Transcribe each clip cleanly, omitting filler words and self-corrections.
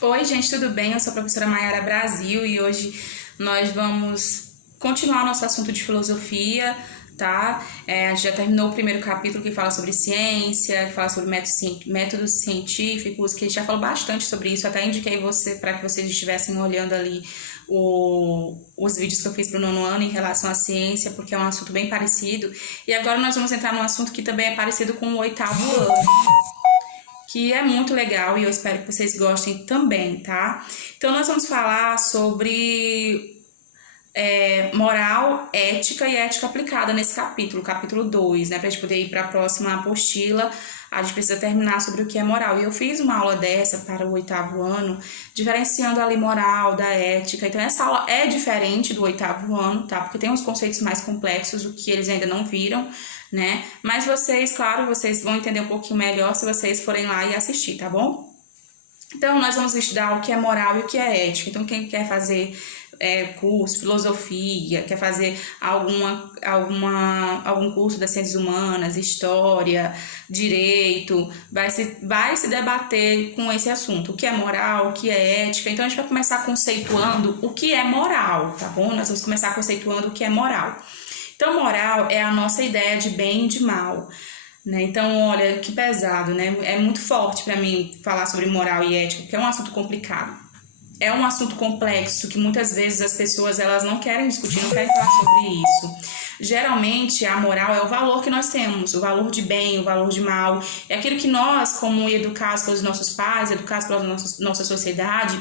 Oi, gente, tudo bem? Eu sou a professora Mayara Brasil e hoje nós vamos continuar nosso assunto de filosofia, tá? A gente já terminou o primeiro capítulo que fala sobre ciência, que fala sobre métodos científicos, que a gente já falou bastante sobre isso. Até indiquei você para que vocês estivessem olhando ali os vídeos que eu fiz para o nono ano em relação à ciência, porque é um assunto bem parecido. E agora nós vamos entrar num assunto que também é parecido com o oitavo ano, que é muito legal e eu espero que vocês gostem também, tá? Então, nós vamos falar sobre moral, ética e ética aplicada nesse capítulo 2, né? Pra gente poder ir para a próxima apostila, a gente precisa terminar sobre o que é moral. E eu fiz uma aula dessa para o oitavo ano, diferenciando ali moral da ética. Então, essa aula é diferente do oitavo ano, tá? Porque tem uns conceitos mais complexos, o que eles ainda não viram, né? Mas vocês, claro, vocês vão entender um pouquinho melhor se vocês forem lá e assistir, tá bom? Então, nós vamos estudar o que é moral e o que é ética. Então, quem quer fazer curso, filosofia, quer fazer algum curso das ciências humanas, história, direito, vai se debater com esse assunto. O que é moral, o que é ética. Então, a gente vai começar conceituando o que é moral, tá bom? Nós vamos começar conceituando o que é moral. Então, moral é a nossa ideia de bem e de mal, né? Então, olha, que pesado, né? É muito forte para mim falar sobre moral e ética, porque é um assunto complicado. É um assunto complexo que muitas vezes as pessoas elas não querem discutir, não querem falar sobre isso. Geralmente, a moral é o valor que nós temos, o valor de bem, o valor de mal. É aquilo que nós, como educados pelos nossos pais, educados pela nossa sociedade,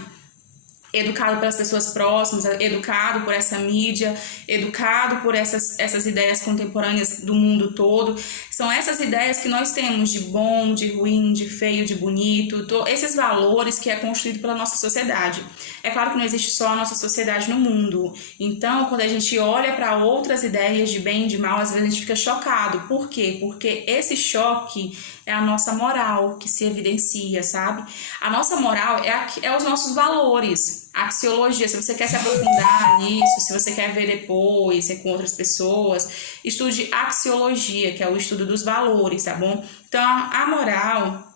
educado pelas pessoas próximas, educado por essa mídia, educado por essas ideias contemporâneas do mundo todo. São essas ideias que nós temos de bom, de ruim, de feio, de bonito, esses valores que é construído pela nossa sociedade. É claro que não existe só a nossa sociedade no mundo. Então, quando a gente olha para outras ideias de bem e de mal, às vezes a gente fica chocado. Por quê? Porque esse choque é a nossa moral que se evidencia, sabe? A nossa moral é os nossos valores. A axiologia, se você quer se aprofundar nisso, se você quer ver depois, com outras pessoas, estude axiologia, que é o estudo dos valores, tá bom? Então, a moral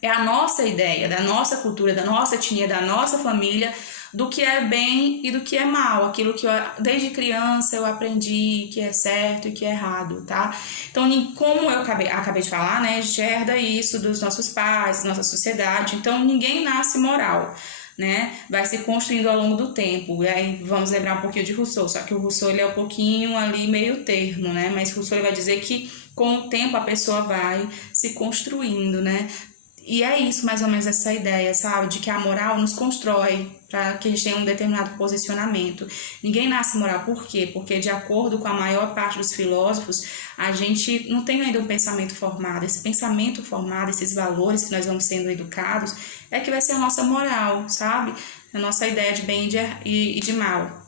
é a nossa ideia, da nossa cultura, da nossa etnia, da nossa família, do que é bem e do que é mal, aquilo que desde criança eu aprendi que é certo e que é errado, tá? Então, como eu acabei de falar, né, a gente herda isso dos nossos pais, da nossa sociedade, então ninguém nasce moral, né? Vai se construindo ao longo do tempo. E aí vamos lembrar um pouquinho de Rousseau, só que o Rousseau ele é um pouquinho ali meio termo, né? Mas Rousseau ele vai dizer que com o tempo a pessoa vai se construindo, né? E é isso, mais ou menos, essa ideia, sabe? De que a moral nos constrói para que a gente tenha um determinado posicionamento. Ninguém nasce moral, por quê? Porque, de acordo com a maior parte dos filósofos, a gente não tem ainda um pensamento formado. Esse pensamento formado, esses valores que nós vamos sendo educados, é que vai ser a nossa moral, sabe? A nossa ideia de bem e de mal.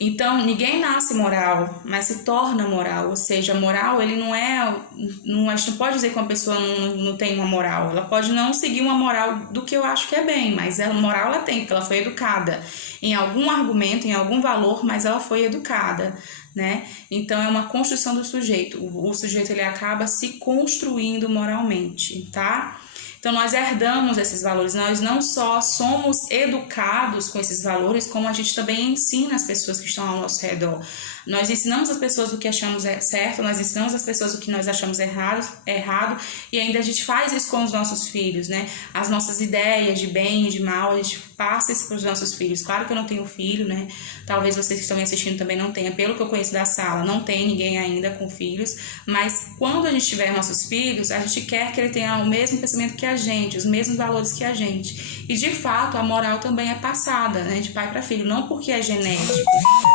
Então, ninguém nasce moral, mas se torna moral. Ou seja, moral, ele não é... a gente não pode dizer que uma pessoa não tem uma moral. Ela pode não seguir uma moral do que eu acho que é bem, mas a moral ela tem, porque ela foi educada em algum argumento, em algum valor, mas ela foi educada, né? Então, é uma construção do sujeito. O sujeito, ele acaba se construindo moralmente, tá? Então, nós herdamos esses valores, nós não só somos educados com esses valores, como a gente também ensina as pessoas que estão ao nosso redor. Nós ensinamos as pessoas o que achamos certo, nós ensinamos as pessoas o que nós achamos errado, e ainda a gente faz isso com os nossos filhos, né? As nossas ideias de bem e de mal, a gente passa isso para os nossos filhos. Claro que eu não tenho filho, né? Talvez vocês que estão me assistindo também não tenham. Pelo que eu conheço da sala, não tem ninguém ainda com filhos, mas quando a gente tiver nossos filhos, a gente quer que ele tenha o mesmo pensamento que a gente, os mesmos valores que a gente. E de fato, a moral também é passada, né? De pai para filho, não porque é genético,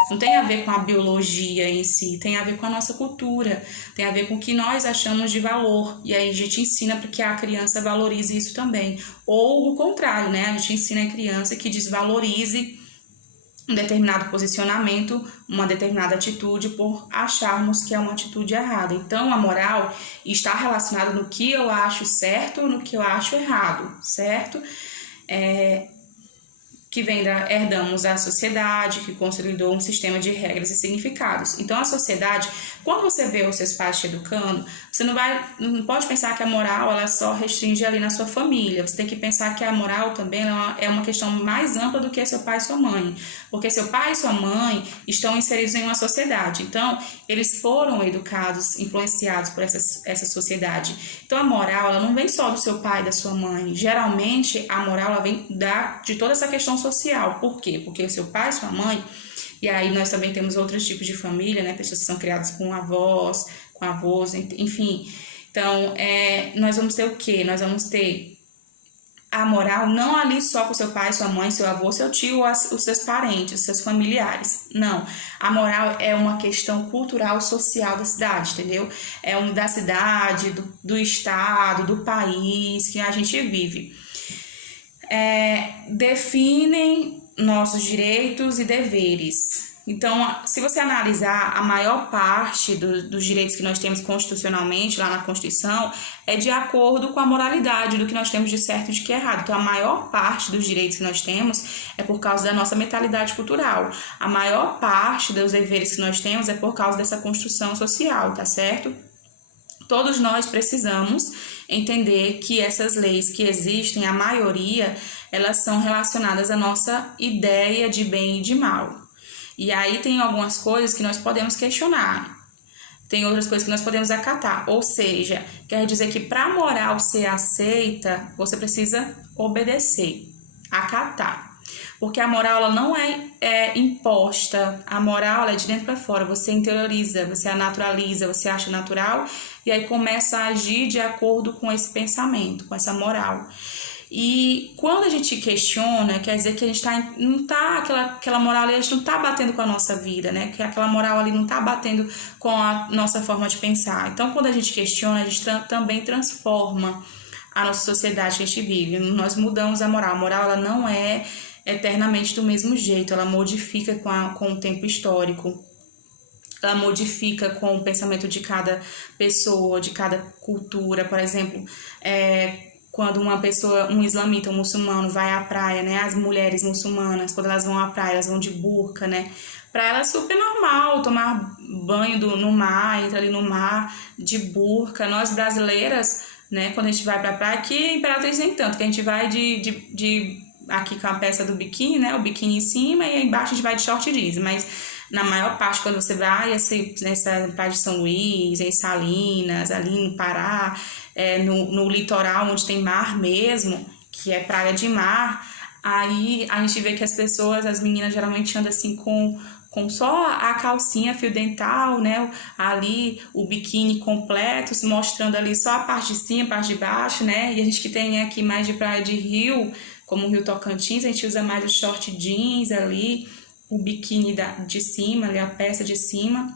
não tem a ver com a biologia em si, tem a ver com a nossa cultura, tem a ver com o que nós achamos de valor. E aí a gente ensina para que a criança valorize isso também. Ou o contrário, né? A gente ensina a criança que desvalorize um determinado posicionamento, uma determinada atitude por acharmos que é uma atitude errada. Então, a moral está relacionada no que eu acho certo, no que eu acho errado, certo? herdamos da sociedade, que consolidou um sistema de regras e significados. Então, a sociedade, quando você vê os seus pais te educando, você não pode pensar que a moral ela só restringe ali na sua família. Você tem que pensar que a moral também é uma questão mais ampla do que seu pai e sua mãe. Porque seu pai e sua mãe estão inseridos em uma sociedade. Então, eles foram educados, influenciados por essa sociedade. Então, a moral ela não vem só do seu pai e da sua mãe. Geralmente, a moral ela vem de toda essa questão social. Por quê? Porque o seu pai e sua mãe, e aí nós também temos outros tipos de família, né? Pessoas que são criadas com avós, com avós, enfim. Então, nós vamos ter o quê? Nós vamos ter a moral não ali só com seu pai, sua mãe, seu avô, seu tio, os seus parentes, os seus familiares. Não. A moral é uma questão cultural, social da cidade, entendeu? É da cidade, do estado, do país que a gente vive. Definem nossos direitos e deveres. Então, se você analisar, a maior parte dos direitos que nós temos constitucionalmente, lá na Constituição, é de acordo com a moralidade do que nós temos de certo e de que é errado. Então, a maior parte dos direitos que nós temos é por causa da nossa mentalidade cultural. A maior parte dos deveres que nós temos é por causa dessa construção social, tá certo? Todos nós precisamos entender que essas leis que existem, a maioria, elas são relacionadas à nossa ideia de bem e de mal. E aí tem algumas coisas que nós podemos questionar, tem outras coisas que nós podemos acatar. Ou seja, quer dizer que para a moral ser aceita, você precisa obedecer, acatar. Porque a moral ela não é imposta, a moral ela é de dentro para fora, você interioriza, você a naturaliza, você acha natural e aí começa a agir de acordo com esse pensamento, com essa moral. E quando a gente questiona, quer dizer que a gente não tá aquela moral ali, a gente não está batendo com a nossa vida, né? Que aquela moral ali não está batendo com a nossa forma de pensar. Então, quando a gente questiona, a gente também transforma a nossa sociedade que a gente vive. Nós mudamos a moral. A moral ela não é eternamente do mesmo jeito, ela modifica com o tempo histórico. Ela modifica com o pensamento de cada pessoa, de cada cultura. Por exemplo, quando um islamita, um muçulmano vai à praia, né? As mulheres muçulmanas, quando elas vão à praia, elas vão de burca, né? Para elas é super normal tomar banho no mar, entra ali no mar de burca. Nós brasileiras, né? Quando a gente vai para a praia, aqui em Imperatriz nem tanto, que a gente vai aqui com a peça do biquíni, né? O biquíni em cima e aí embaixo a gente vai de short jeans, mas na maior parte, quando você vai nessa praia de São Luís, em Salinas, ali no Pará, no litoral onde tem mar mesmo, que é praia de mar, aí a gente vê que as meninas geralmente andam assim com só a calcinha fio dental, né? Ali o biquíni completo, se mostrando ali só a parte de cima, a parte de baixo, né? E a gente que tem aqui mais de praia de rio, como o Rio Tocantins, a gente usa mais o short jeans ali, o biquíni de cima, ali a peça de cima.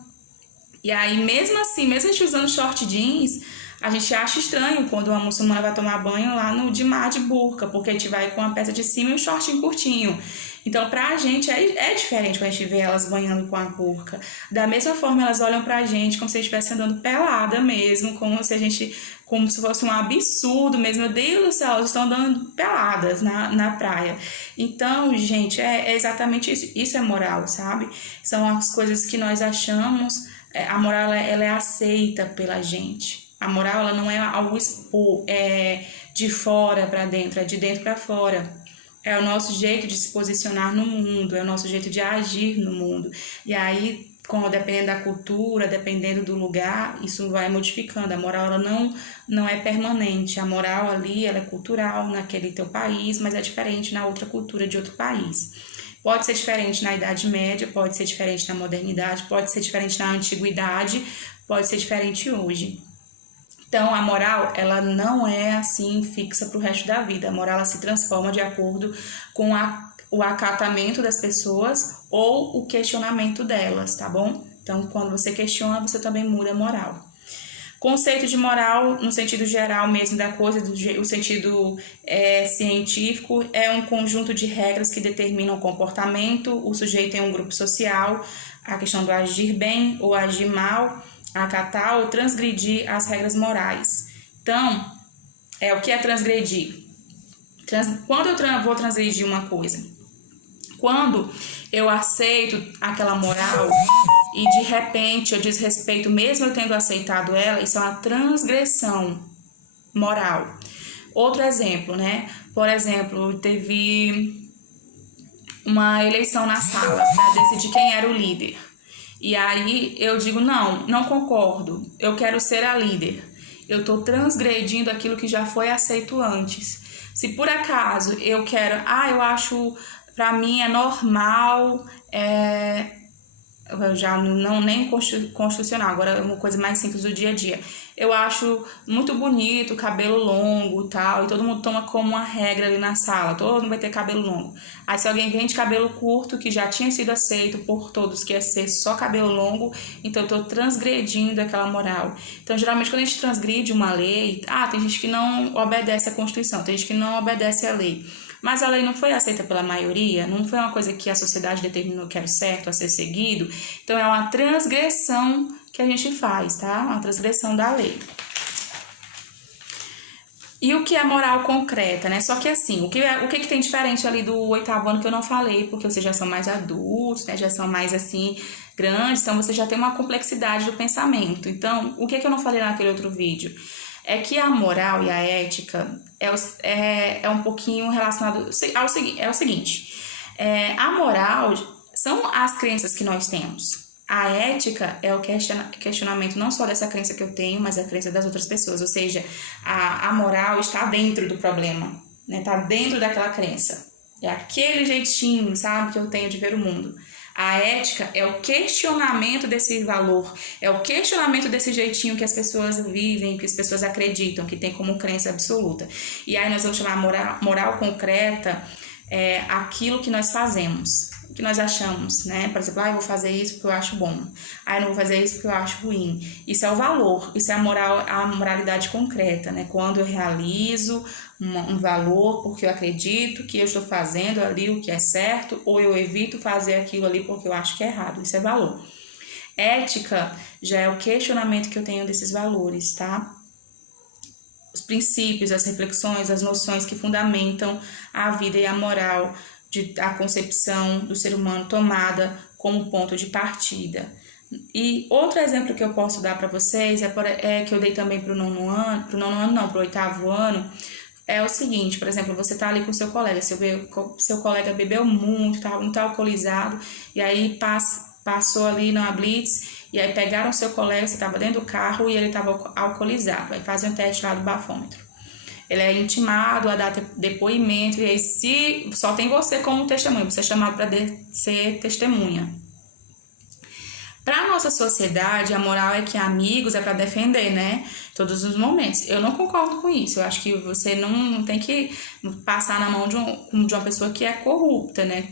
E aí, mesmo assim, mesmo a gente usando short jeans, a gente acha estranho quando uma muçulmana vai tomar banho lá de mar de burca, porque a gente vai com a peça de cima e um shortinho curtinho. Então, pra gente é diferente quando a gente vê elas banhando com a burca. Da mesma forma, elas olham pra gente como se a gente estivesse andando pelada mesmo, como se fosse um absurdo mesmo. Meu Deus do céu, elas estão andando peladas na praia. Então, gente, é exatamente isso. Isso é moral, sabe? São as coisas que nós achamos. A moral, ela é aceita pela gente. A moral, ela não é algo de fora para dentro, é de dentro para fora. É o nosso jeito de se posicionar no mundo, é o nosso jeito de agir no mundo. E aí, dependendo da cultura, dependendo do lugar, isso vai modificando. A moral ela não é permanente. A moral ali ela é cultural naquele teu país, mas é diferente na outra cultura de outro país. Pode ser diferente na Idade Média, pode ser diferente na modernidade, pode ser diferente na antiguidade, pode ser diferente hoje. Então, a moral, ela não é assim fixa para o resto da vida. A moral, ela se transforma de acordo com o acatamento das pessoas ou o questionamento delas, tá bom? Então, quando você questiona, você também muda a moral. Conceito de moral, no sentido geral mesmo da coisa, o sentido científico, é um conjunto de regras que determinam o comportamento, o sujeito em um grupo social, a questão do agir bem ou agir mal, acatar ou transgredir as regras morais. Então, o que é transgredir? Quando eu vou transgredir uma coisa, Quando eu aceito aquela moral e de repente eu desrespeito, mesmo eu tendo aceitado ela, isso é uma transgressão moral. Outro exemplo, né? Por exemplo, teve uma eleição na sala para decidir quem era o líder. E aí eu digo, não concordo, eu quero ser a líder. Eu estou transgredindo aquilo que já foi aceito antes. Se por acaso eu quero, eu acho, para mim é normal, já não nem constitucional, agora é uma coisa mais simples do dia a dia. Eu acho muito bonito cabelo longo e tal, e todo mundo toma como uma regra ali na sala, todo mundo vai ter cabelo longo. Aí se alguém vem de cabelo curto, que já tinha sido aceito por todos, que ia ser só cabelo longo, então eu tô transgredindo aquela moral. Então geralmente quando a gente transgride uma lei, tem gente que não obedece à Constituição, tem gente que não obedece à lei. Mas a lei não foi aceita pela maioria, não foi uma coisa que a sociedade determinou que era certo a ser seguido, então é uma transgressão que a gente faz, tá? Uma transgressão da lei. E o que é moral concreta, né? Só que assim, o que tem diferente ali do 8º ano que eu não falei, porque vocês já são mais adultos, né? Já são mais assim, grandes, então você já tem uma complexidade do pensamento. Então, o que eu não falei naquele outro vídeo? É que a moral e a ética é um pouquinho relacionado ao seguinte, a moral são as crenças que nós temos. A ética é o questionamento não só dessa crença que eu tenho, mas a crença das outras pessoas. Ou seja, a moral está dentro do problema, né? Está dentro daquela crença. É aquele jeitinho, sabe, que eu tenho de ver o mundo. A ética é o questionamento desse valor, é o questionamento desse jeitinho que as pessoas vivem, que as pessoas acreditam, que tem como crença absoluta. E aí nós vamos chamar moral concreta aquilo que nós fazemos, o que nós achamos, né? Por exemplo, eu vou fazer isso porque eu acho bom, eu não vou fazer isso porque eu acho ruim. Isso é o valor, isso é a moralidade concreta, né? Quando eu realizo um valor porque eu acredito que eu estou fazendo ali o que é certo, ou eu evito fazer aquilo ali porque eu acho que é errado. Isso é valor. Ética já é o questionamento que eu tenho desses valores, tá? Os princípios, as reflexões, as noções que fundamentam a vida e a moral, a concepção do ser humano tomada como ponto de partida. E outro exemplo que eu posso dar para vocês que eu dei também para o 8º ano, é o seguinte, por exemplo, você tá ali com seu colega, seu colega bebeu muito, estava muito alcoolizado, e aí passou ali numa blitz, e aí pegaram seu colega, você estava dentro do carro e ele estava alcoolizado, aí fazem um teste lá do bafômetro. Ele é intimado a dar depoimento, e aí se só tem você como testemunha, você é chamado para ser testemunha. Para a nossa sociedade, a moral é que amigos é para defender, né? Todos os momentos. Eu não concordo com isso. Eu acho que você não tem que passar na mão de uma pessoa que é corrupta, né? Que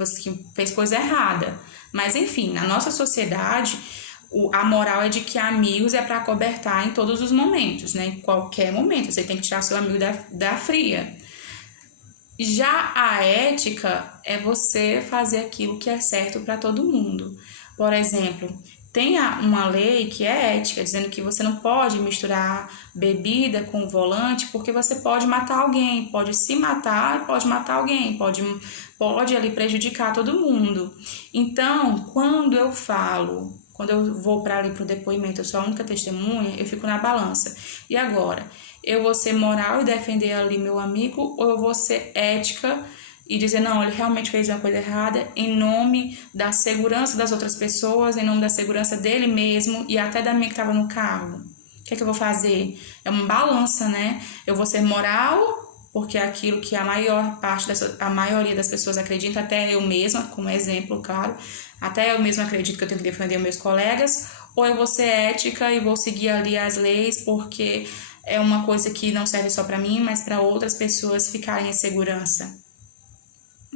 fez coisa errada. Mas, enfim, na nossa sociedade, a moral é de que amigos é para acobertar em todos os momentos, né? Em qualquer momento. Você tem que tirar seu amigo da fria. Já a ética é você fazer aquilo que é certo para todo mundo. Por exemplo, tem uma lei que é ética, dizendo que você não pode misturar bebida com volante, porque você pode matar alguém, pode se matar e pode matar alguém, pode ali prejudicar todo mundo. Então, quando eu vou para ali para o depoimento, eu sou a única testemunha, eu fico na balança. E agora, eu vou ser moral e defender ali meu amigo, ou eu vou ser ética e dizer, não, ele realmente fez uma coisa errada em nome da segurança das outras pessoas, em nome da segurança dele mesmo e até da minha que estava no carro. O que é que eu vou fazer? É uma balança, né? Eu vou ser moral, porque é aquilo que a maioria das pessoas acredita, até eu mesma, como exemplo, claro, até eu mesma acredito que eu tenho que defender meus colegas, ou eu vou ser ética e vou seguir ali as leis, porque é uma coisa que não serve só para mim, mas para outras pessoas ficarem em segurança.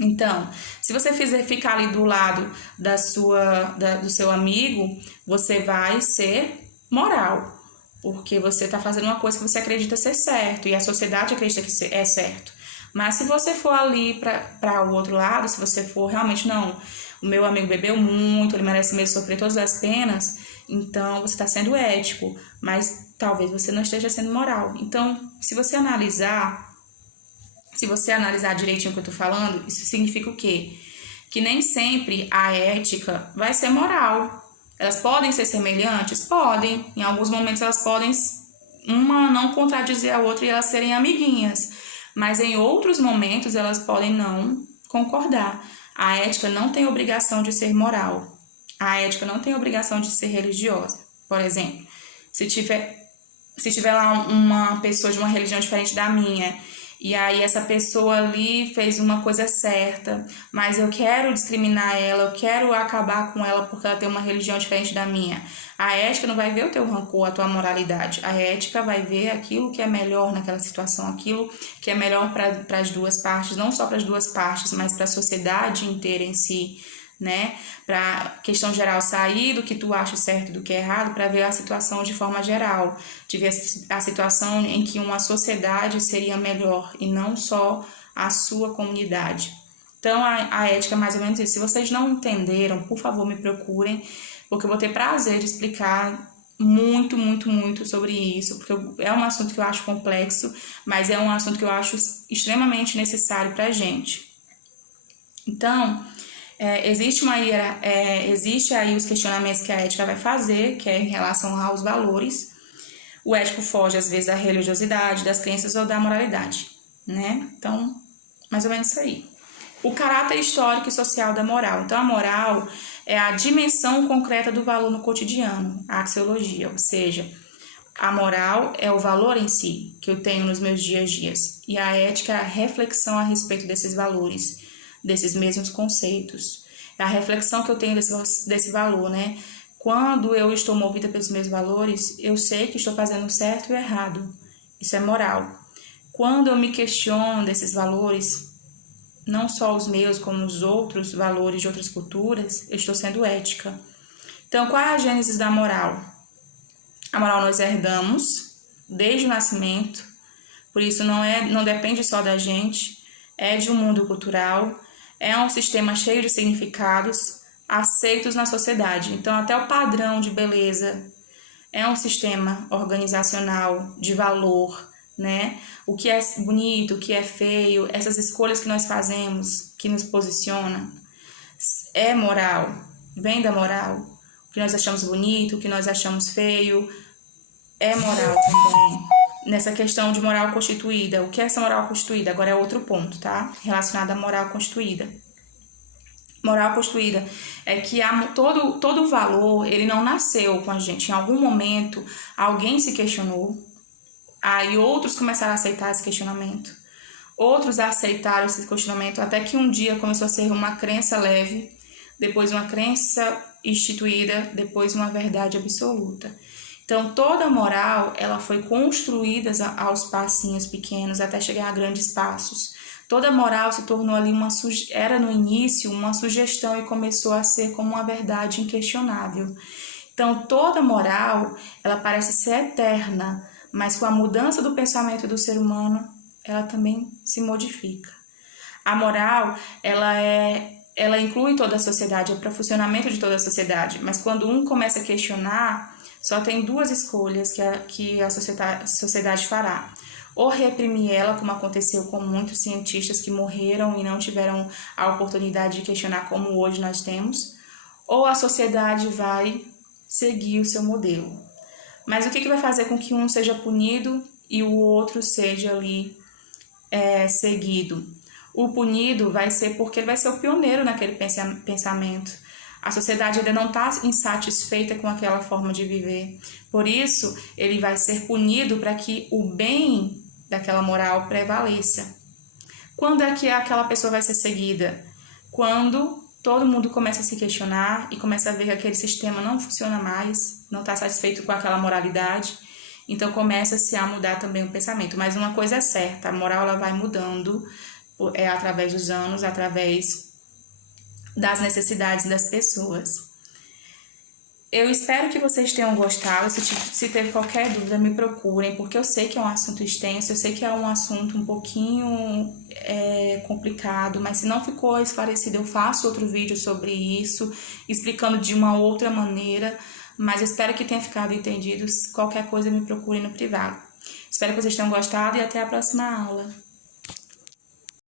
Então, se você ficar ali do lado do seu amigo, você vai ser moral, porque você está fazendo uma coisa que você acredita ser certo, e a sociedade acredita que é certo. Mas se você for ali para o outro lado, se você for realmente, não, o meu amigo bebeu muito, ele merece mesmo sofrer todas as penas, então você está sendo ético, mas talvez você não esteja sendo moral. Então, se você analisar direitinho o que eu tô falando, isso significa o quê? que nem sempre a ética vai ser moral. Elas podem ser semelhantes? Podem. Em alguns momentos elas podem uma não contradizer a outra e elas serem amiguinhas. Mas em outros momentos elas podem não concordar. A ética não tem obrigação de ser moral. A ética não tem obrigação de ser religiosa. Por exemplo, se tiver lá uma pessoa de uma religião diferente da minha, e aí essa pessoa ali fez uma coisa certa, mas eu quero discriminar ela, eu quero acabar com ela porque ela tem uma religião diferente da minha. A ética não vai ver o teu rancor, a tua moralidade. A ética vai ver aquilo que é melhor naquela situação, aquilo que é melhor para as duas partes, não só para as duas partes, mas para a sociedade inteira em si, né? Para questão geral, sair do que tu acha certo do que é errado, para ver a situação de forma geral, de ver a situação em que uma sociedade seria melhor e não só a sua comunidade. Então a ética é mais ou menos isso. Se vocês não entenderam, por favor, me procurem, porque eu vou ter prazer de explicar muito sobre isso, porque é um assunto que eu acho complexo, mas é um assunto que eu acho extremamente necessário para a gente. Então, existe aí os questionamentos que a ética vai fazer, que é em relação aos valores. O ético foge, às vezes, da religiosidade, das crenças ou da moralidade, né? Então, mais ou menos isso aí. O caráter histórico e social da moral. Então, a moral é a dimensão concreta do valor no cotidiano, a axiologia, ou seja, a moral é o valor em si, que eu tenho nos meus dias a dias, e a ética é a reflexão a respeito desses valores, desses mesmos conceitos. É a reflexão que eu tenho desse valor, né? Quando eu estou movida pelos meus valores, eu sei que estou fazendo certo e errado. Isso é moral. Quando eu me questiono desses valores, não só os meus, como os outros valores de outras culturas, eu estou sendo ética. Então, qual é a gênese da moral? A moral nós herdamos desde o nascimento, por isso não depende só da gente, é de um mundo cultural, é um sistema cheio de significados aceitos na sociedade. Então, até o padrão de beleza é um sistema organizacional de valor, né? O que é bonito, o que é feio, essas escolhas que nós fazemos, que nos posiciona, é moral, vem da moral. O que nós achamos bonito, o que nós achamos feio, é moral também. Nessa questão de moral constituída, o que é essa moral constituída? Agora é outro ponto, tá? Relacionado à moral constituída. Moral constituída é que todo valor, ele não nasceu com a gente. Em algum momento, alguém se questionou, aí outros começaram a aceitar esse questionamento. Outros aceitaram esse questionamento, até que um dia começou a ser uma crença leve, depois uma crença instituída, depois uma verdade absoluta. Então, toda moral, ela foi construída aos passinhos pequenos até chegar a grandes passos. Toda moral se tornou ali era no início uma sugestão e começou a ser como uma verdade inquestionável. Então, toda moral, ela parece ser eterna, mas com a mudança do pensamento do ser humano, ela também se modifica. A moral, ela inclui toda a sociedade, é para o funcionamento de toda a sociedade, mas quando um começa a questionar, só tem duas escolhas que a sociedade fará. Ou reprimir ela, como aconteceu com muitos cientistas que morreram e não tiveram a oportunidade de questionar como hoje nós temos, ou a sociedade vai seguir o seu modelo. Mas o que vai fazer com que um seja punido e o outro seja ali seguido? O punido vai ser porque ele vai ser o pioneiro naquele pensamento. A sociedade ainda não está insatisfeita com aquela forma de viver. Por isso, ele vai ser punido para que o bem daquela moral prevaleça. Quando é que aquela pessoa vai ser seguida? Quando todo mundo começa a se questionar e começa a ver que aquele sistema não funciona mais, não está satisfeito com aquela moralidade, então começa-se a mudar também o pensamento. Mas uma coisa é certa, a moral ela vai mudando através dos anos, através das necessidades das pessoas. Eu espero que vocês tenham gostado. Se teve qualquer dúvida, me procurem, porque eu sei que é um assunto extenso, eu sei que é um assunto um pouquinho complicado, mas se não ficou esclarecido, eu faço outro vídeo sobre isso, explicando de uma outra maneira, mas eu espero que tenha ficado entendido. Qualquer coisa, me procurem no privado. Espero que vocês tenham gostado e até a próxima aula.